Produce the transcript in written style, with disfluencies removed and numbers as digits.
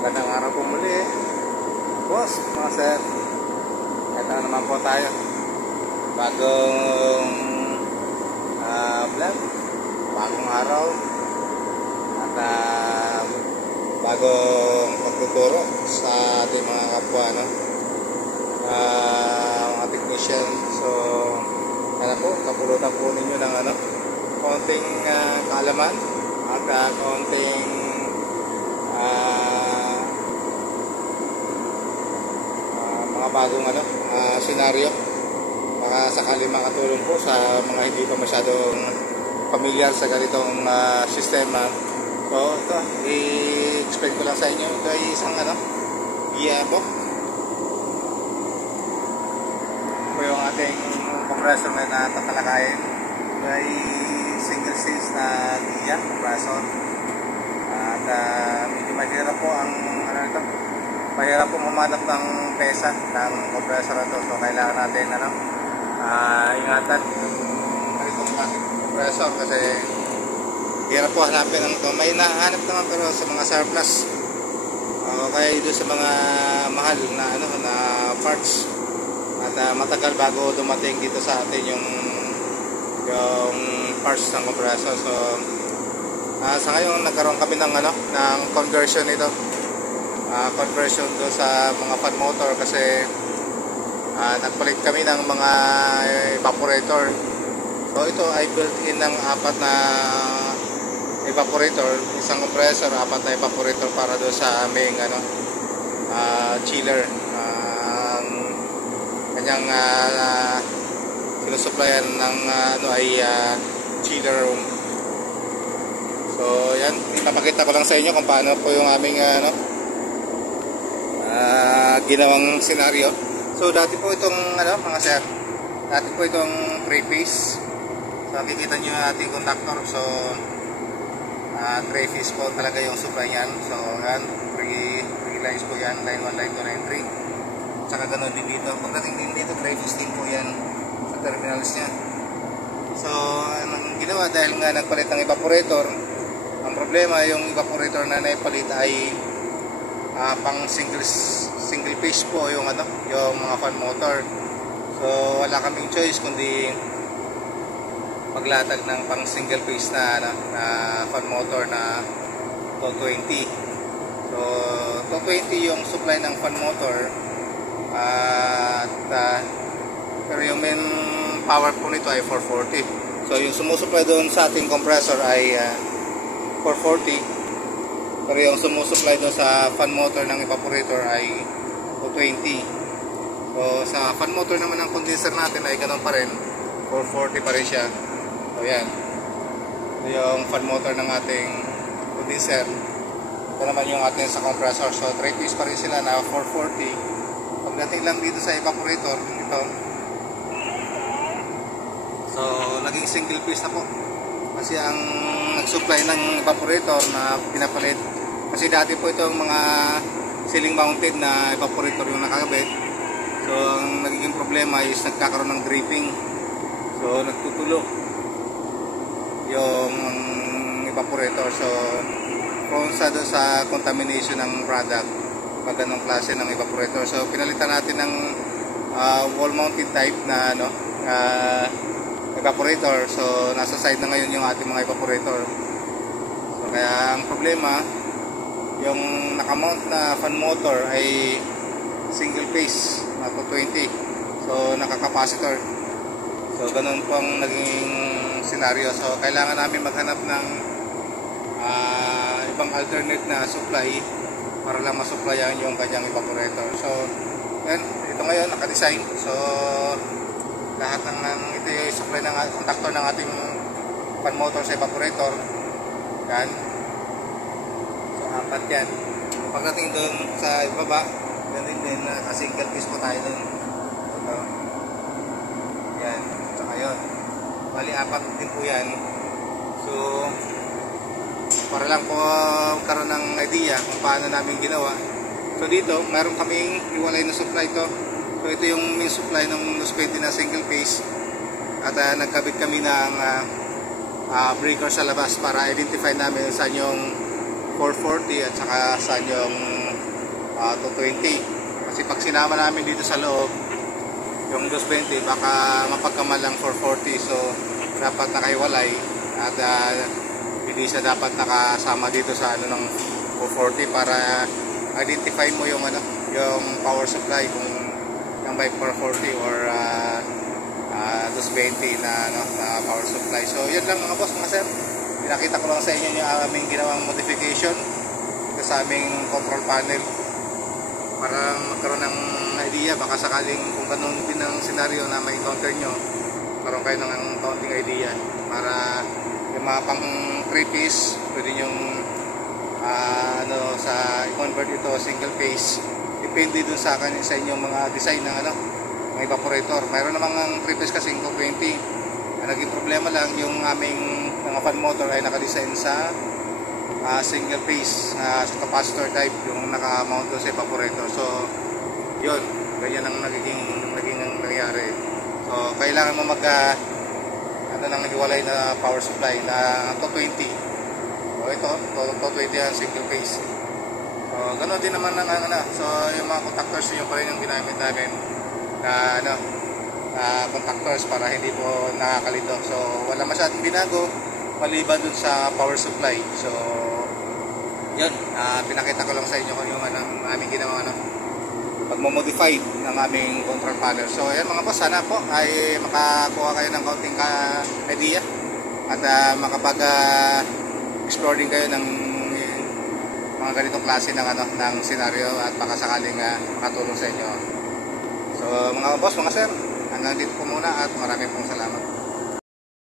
Magandang araw po muli, boss, mga sir. Ito na naman po tayo. Bagong vlog, bagong araw, at bagong pagtuturo sa ating mga kapwa, no? Mga technician. So, kaya po, kapulutan po ninyo ng konting kaalaman at konting mga bagong senaryo, baka sakali makatulong po sa mga hindi pa masyadong familiar sa ganitong sistema. So ito, i-explain ko lang sa inyo. Ito ay isang gear po. Ito yung ating compressor na tatalakayin. Ito ay single stage na gear compressor. At medyo mahirap po ang mahirap po humanap ng pesa ng compressor na ito. So kailangan natin ingatan itong ating compressor kasi hirap po hanapin ng ito. May nahanap naman pero sa mga surplus, kaya doon sa mga mahal na na parts, at matagal bago dumating dito sa atin yung parts ng compressor. So sa ngayon nagkaroon kami ng ng conversion nito, conversion do sa mga fan motor kasi nagpalit kami ng mga evaporator. So ito ay built-in ng 4 na evaporator, isang compressor, 4 na evaporator para do sa aming chiller. Kanyang sinusuplayan ng ay chiller room. So yan, ipapakita ko lang sa inyo kung paano po yung aming ginawang senaryo. So dati po itong mga sir, dati po itong 3-phase. So makikita nyo yung ating conductor. So 3-phase po talaga yung supply yan. So yan, 3 lines po yan, line 1, line 2, line 3. Saka ganun din dito. Pagdating din dito, 3-phase din po yan sa terminals nya. So anong ginawa, dahil nga nagpalit ng evaporator, ang problema yung evaporator na naipalit ay pang single phase po yung yung mga fan motor. So wala kaming choice kundi maglatag ng pang single phase na fan motor na 220. So 220 yung supply ng fan motor, at pero yung main power po nito ay 440. So yung sumusupply doon sa ating compressor ay 440, pero yung sumusupply doon sa fan motor ng evaporator ay 220. So sa fan motor naman ng condenser natin ay ganoon pa rin, 440 pa rin siya. So yan, ito yung fan motor ng ating condenser. Ito naman yung ating sa compressor. So 3-phase pa rin sila na 440. Pagdating lang dito sa evaporator, ito, so naging single phase na po. Kasi ang nag-supply ng evaporator na pinapalit, kasi dati po itong mga ceiling mounted na evaporator yung nakakabit. So ang nagiging problema is nagkakaroon ng dripping. So nagtutulo yung evaporator. So prone sa contamination ng product pag ganong klase ng evaporator. So pinalitan natin ng wall mounted type na evaporator. So nasa side na ngayon yung ating mga evaporator. So kaya ang problema, yung nakamount na fan motor ay single phase na 220. So nakakapacitor. So ganun po ang naging senaryo. So kailangan namin maghanap ng ibang alternate na supply para lang masupplyan yung kanyang evaporator. So yan, ito ngayon naka-design. So lahat ng ito yung supply ng conductor ng ating fan motor sa evaporator. Yan. So 4 yan. Pagdating doon sa ibaba, ganun din, single piece po tayo doon. Ito. Yan. Tsaka yun. Bali 4 din po yan. So para lang po karoon ng idea kung paano namin ginawa. So dito, meron kaming iwalay na supply to. So ito yung main supply ng NOS-20 na single phase. At nagkabit kami ng breaker sa labas para identify namin saan yung 440 at saka saan yung 220. Kasi pag sinama namin dito sa loob yung 220, baka mapagkamalang 440, so dapat nakahiwalay at hindi siya dapat nakasama dito sa ano ng 440 para identify mo yung ano, yung power supply kung yung by 440 or 220 na ano, na power supply. So yun lang mga boss, mga sir, pinakita ko lang sa inyo yung aming ginawang modification dito sa aming control panel para magkaroon ng idea, baka sakaling kung ganun din ang scenario na may encounter nyo, karoon kayo ng counting idea para yung mga pang 3-piece pwede nyong ano, sa i-convert ito single phase, depende dun sa inyong mga design ng ano, ng evaporator. Mayroon namang 3-piece kasi 220. Ang naging problema lang yung aming mga fan motor ay nakadesign sa single phase sa capacitor type, yung naka-mount sa evaporator. So yun, ganyan ang naging nangyari. So kailangan mo mag ano nang hiwalay na power supply na 220. So ito 220 ang single phase. So ganoon din naman ang ano. So yung mga contactors yun pa rin yung ginamit namin na ano, contactors para hindi po nakakalito. So wala masyadong binago maliban dun sa power supply. So yun, pinakita ko lang sa inyo kung yung aming ginawa pagmo-modify ng aming control panel. So yan mga boss, sana po ay makakuha kayo ng kaunting idea at makapag-explore din kayo ng mga ganitong klase ng, ano, ng scenario at baka sakaling makatulong sa inyo. So mga boss, mga sir, hanggang dito po muna at maraming pong salamat.